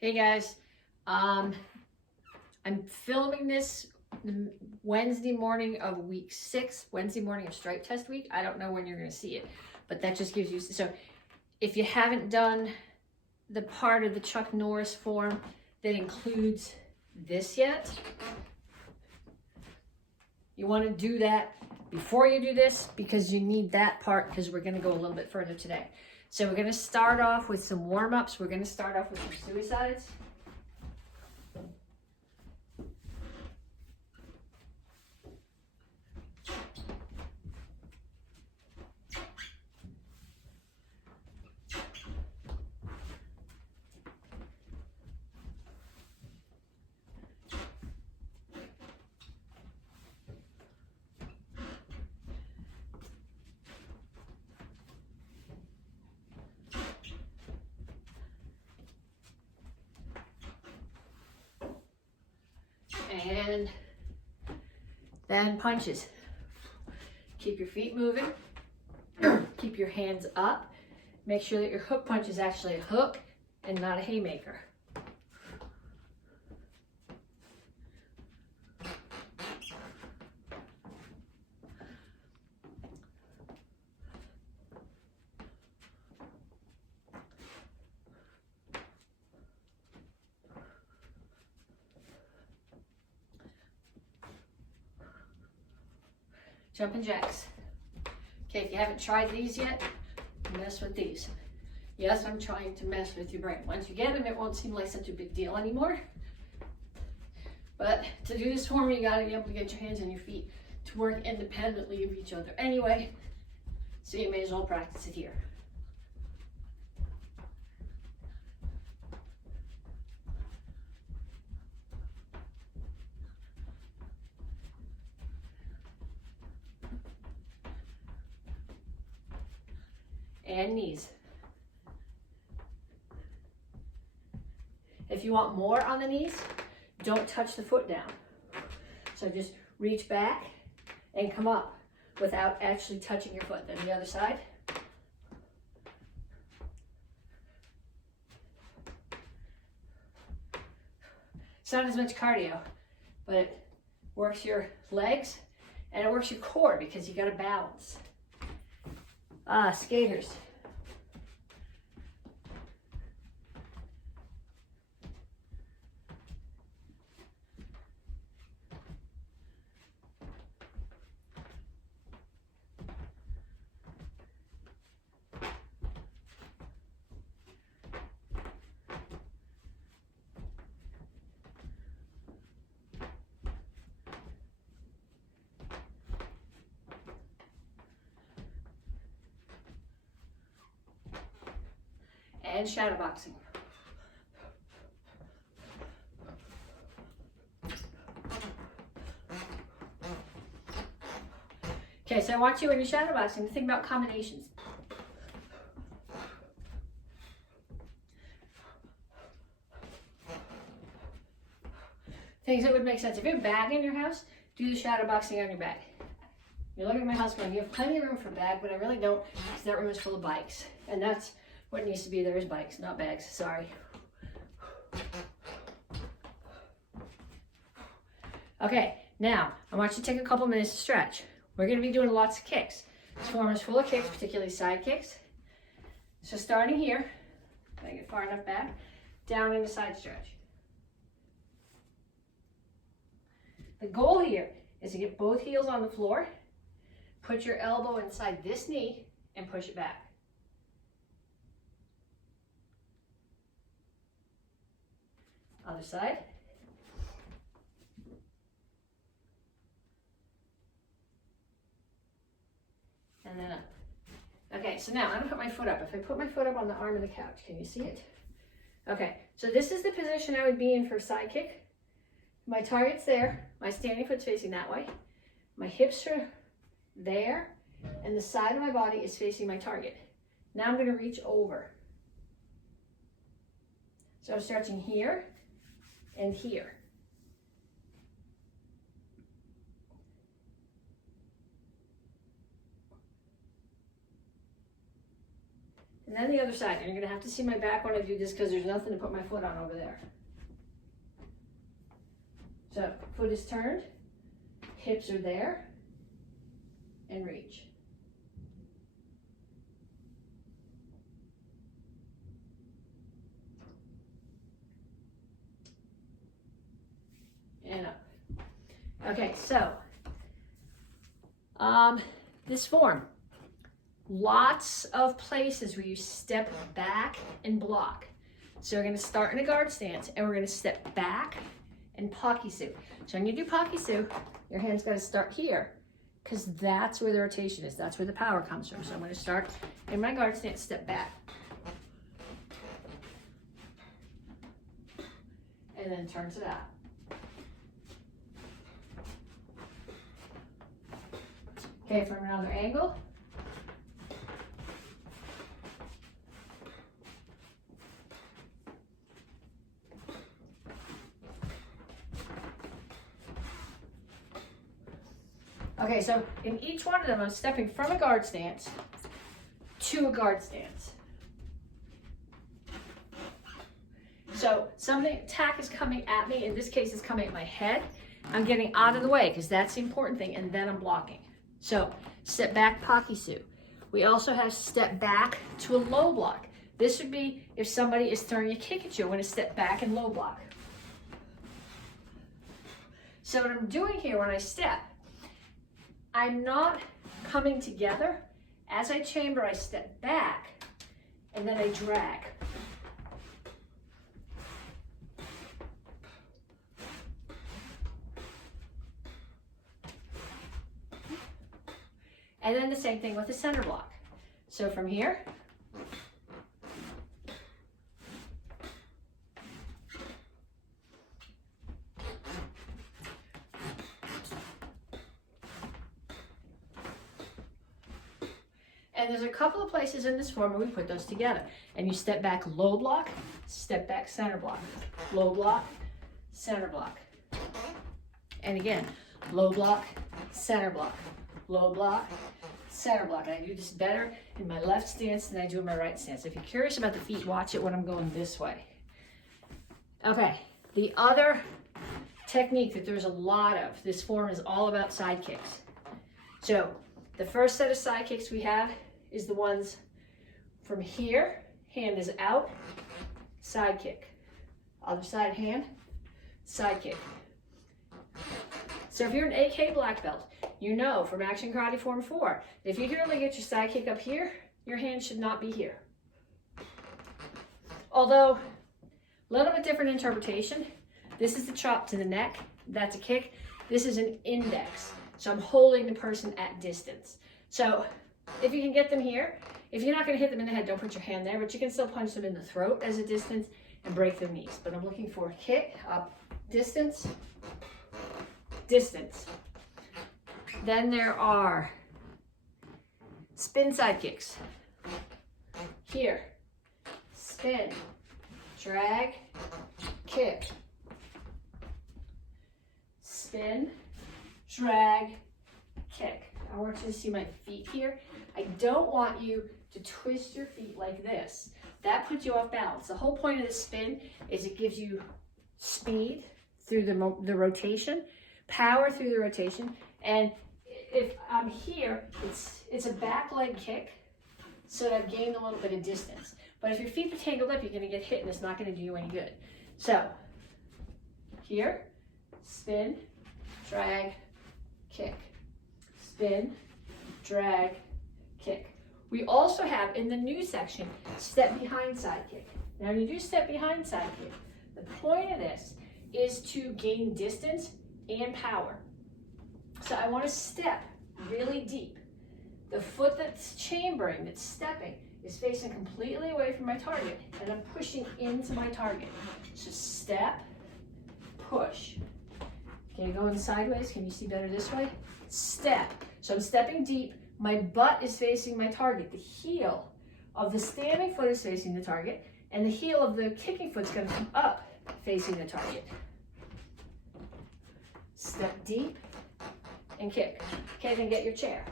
Hey guys, I'm filming this Wednesday morning of week 6, Wednesday morning of strike test week. I don't know when you're going to see it, but that just gives you, so if you haven't done the part of the Chuck Norris form that includes this yet, you want to do that before you do this because you need that part because we're going to go a little bit further today. So we're going to start off with some warm-ups. We're going to start off with some suicides. And then punches. Keep your feet moving. Keep your hands up. Make sure that your hook punch is actually a hook and not a haymaker. Jumping jacks. Okay, if you haven't tried these yet, mess with these. Yes, I'm trying to mess with your brain. Once you get them, it won't seem like such a big deal anymore. But to do this form, you gotta be able to get your hands and your feet to work independently of each other anyway. So you may as well practice it here. And knees. If you want more on the knees, don't touch the foot down. So just reach back and come up without actually touching your foot. Then the other side. It's not as much cardio, but it works your legs and it works your core because you got to balance. Skaters. And shadow boxing. Okay, so I want you when you're shadow boxing to think about combinations. Things that would make sense. If you have a bag in your house, do the shadow boxing on your bag. You look at my house going, you have plenty of room for a bag, but I really don't because that room is full of bikes. And that's what needs to be there is bikes, not bags. Sorry. Okay, now I want you to take a couple minutes to stretch. We're going to be doing lots of kicks. This form is full of kicks, particularly side kicks. So starting here, if I get far enough back, down into side stretch. The goal here is to get both heels on the floor, put your elbow inside this knee, and push it back. Other side. And then up. Okay, so now I'm gonna put my foot up. If I put my foot up on the arm of the couch, can you see it? Okay, so this is the position I would be in for a side kick. My target's there, my standing foot's facing that way. My hips are there, and the side of my body is facing my target. Now I'm gonna reach over. So I'm stretching here and here. And then the other side. And you're gonna have to see my back when I do this because there's nothing to put my foot on over there. So foot is turned, hips are there, and reach. And up. Okay, so this form, lots of places where you step back and block. So we're going to start in a guard stance and we're going to step back and Pakisu. So when you do Pakisu, your hand's got to start here because that's where the rotation is. That's where the power comes from. So I'm going to start in my guard stance, step back. And then turns it out. Okay, from another angle. Okay, so in each one of them, I'm stepping from a guard stance to a guard stance. So something attack is coming at me. In this case, it's coming at my head. I'm getting out of the way because that's the important thing, and then I'm blocking. So step back, Pakisu. We also have step back to a low block. This would be if somebody is throwing a kick at you. I'm going to step back and low block. So what I'm doing here when I step, I'm not coming together. As I chamber, I step back and then I drag. And then the same thing with the center block. So from here, and there's a couple of places in this form where we put those together. And you step back, low block, step back, center block, low block, center block. And again, low block, center block, low block, center block. And I do this better in my left stance than I do in my right stance. If you're curious about the feet, watch it when I'm going this way. Okay, the other technique that there's a lot of, this form is all about side kicks. So the first set of side kicks we have is the ones from here, hand is out, side kick. Other side hand, side kick. So if you're an AK black belt, you know from Action Karate Form 4, if you can only get your side kick up here, your hand should not be here. Although, a little bit different interpretation. This is the chop to the neck, that's a kick. This is an index, so I'm holding the person at distance. So if you can get them here, if you're not going to hit them in the head, don't put your hand there, but you can still punch them in the throat as a distance and break their knees. But I'm looking for a kick, up, distance, distance. Then there are spin side kicks. Here, spin, drag, kick. Spin, drag, kick. I want you to see my feet here. I don't want you to twist your feet like this. That puts you off balance. The whole point of the spin is it gives you speed through the rotation, power through the rotation, and if I'm here, it's a back leg kick, so that I've gained a little bit of distance. But if your feet are tangled up, you're going to get hit and it's not going to do you any good. So, here, spin, drag, kick. Spin, drag, kick. We also have, in the new section, step behind side kick. Now, when you do step behind side kick, the point of this is to gain distance and power. So I want to step really deep. The foot that's chambering, that's stepping, is facing completely away from my target, and I'm pushing into my target. So step, push. Okay, going sideways. Can you see better this way? Step. So I'm stepping deep. My butt is facing my target. The heel of the standing foot is facing the target, and the heel of the kicking foot is going to come up facing the target. Step deep and kick. Okay, then get your chair.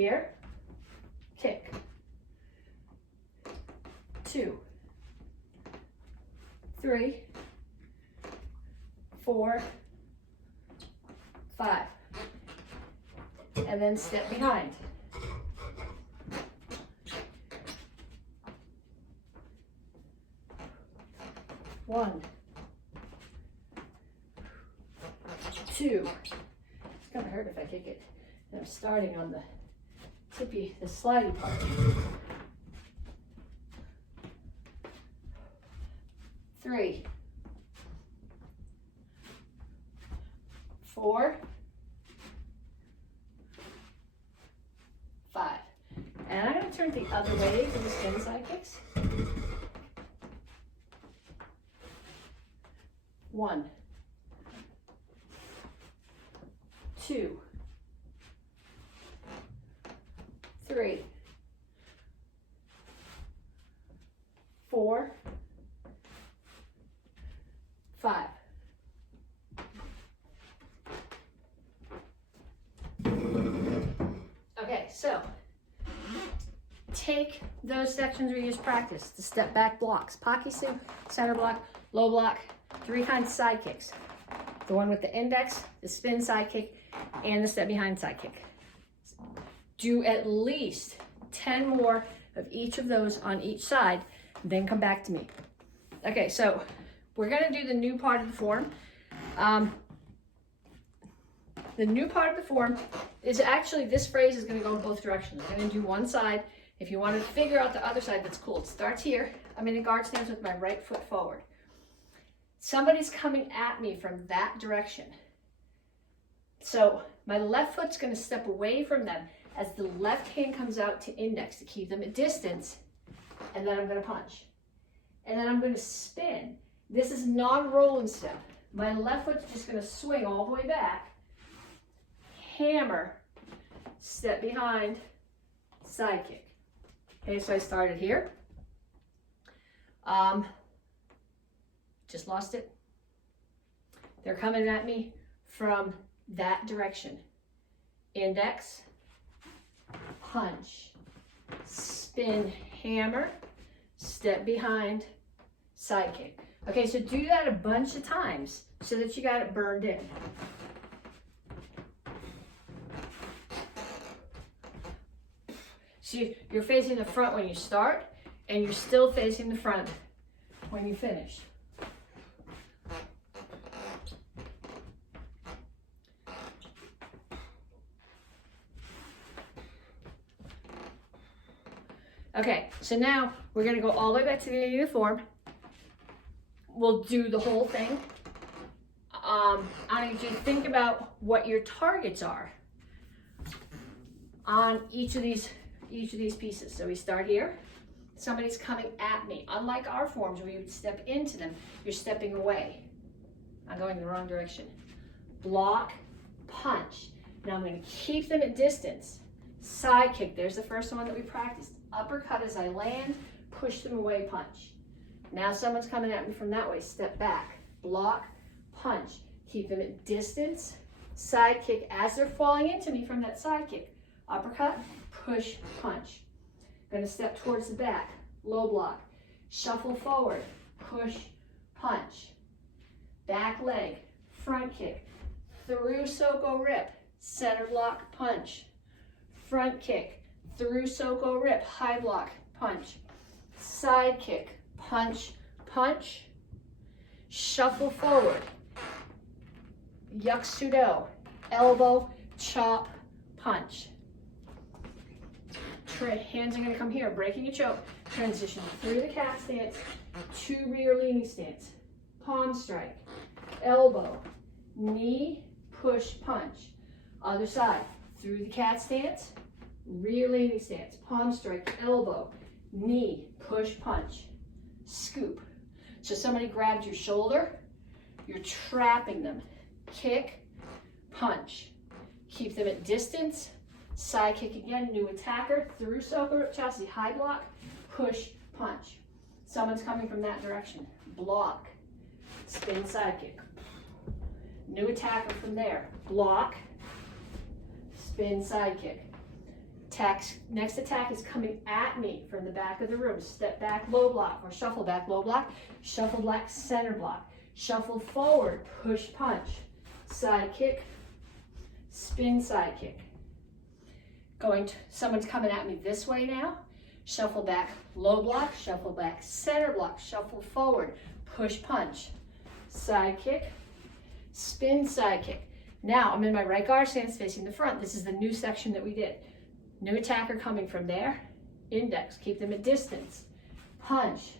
Here, kick. 2, 3, 4, 5. And then step behind. 1, 2. It's gonna hurt if I kick it. And I'm starting on the tippy, the slidey part. 3, 4, 5. And I'm going to turn it the other way for the spin side kicks. 1, 2, 3, 4, 5. Okay, so take those sections we just practiced, the step back blocks, pocky soup, center block, low block, 3 kinds of side kicks. The one with the index, the spin side kick, and the step behind side kick. Do at least 10 more of each of those on each side, then come back to me. Okay, so we're gonna do the new part of the form. The new part of the form is actually, this phrase is gonna go in both directions. I'm gonna do one side. If you want to figure out the other side, that's cool. It starts here. I'm in a guard stance with my right foot forward. Somebody's coming at me from that direction. So my left foot's gonna step away from them as the left hand comes out to index to keep them at distance, and then I'm gonna punch. And then I'm gonna spin. This is not a rolling step. My left foot's just gonna swing all the way back, hammer, step behind, side kick. Okay, so I started here. Just lost it. They're coming at me from that direction. Index, punch, spin, hammer, step behind, side kick. Okay, so do that a bunch of times so that you got it burned in. So you're facing the front when you start, and you're still facing the front when you finish. Okay, so now we're gonna go all the way back to the beginning of the form. We'll do the whole thing. I need you to think about what your targets are on each of these pieces. So we start here. Somebody's coming at me. Unlike our forms where you would step into them, you're stepping away. I'm going the wrong direction. Block, punch. Now I'm going to keep them at distance. Side kick. There's the first one that we practiced. Uppercut as I land, push them away, punch. Now someone's coming at me from that way. Step back, block, punch. Keep them at distance. Side kick as they're falling into me from that side kick. Uppercut, push, punch. Gonna step towards the back, low block. Shuffle forward, push, punch. Back leg, front kick. Through Soko rip, center block, punch. Front kick, through Soko rip, high block, punch. Side kick, punch, punch. Shuffle forward. Yakusudo, elbow, chop, punch. Hands are going to come here, breaking a choke. Transition through the cat stance to rear leaning stance. Palm strike, elbow, knee, push, punch. Other side, through the cat stance, rear leaning stance. Palm strike, elbow, knee, push, punch. Scoop. So somebody grabs your shoulder, you're trapping them. Kick, punch. Keep them at distance. Side kick again, new attacker, through Soko chassis, high block, push, punch. Someone's coming from that direction. Block, spin side kick. New attacker from there. Block, spin side kick. Next attack is coming at me from the back of the room. Step back, low block, or shuffle back, low block. Shuffle back, center block. Shuffle forward, push punch. Side kick, spin side kick. Someone's coming at me this way now. Shuffle back, low block, shuffle back, center block, shuffle forward, push punch. Side kick, spin side kick. Now I'm in my right guard stance facing the front. This is the new section that we did. New attacker coming from there. Index, keep them at distance. Punch,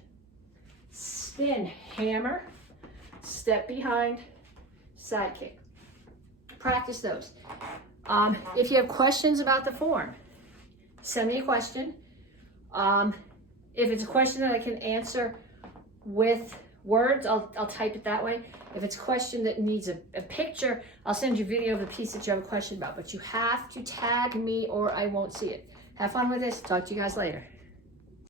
spin, hammer, step behind, side kick. Practice those. If you have questions about the form, send me a question. If it's a question that I can answer with words, I'll type it that way. If it's a question that needs a picture, I'll send you a video of the piece that you have a question about. But you have to tag me or I won't see it. Have fun with this. Talk to you guys later.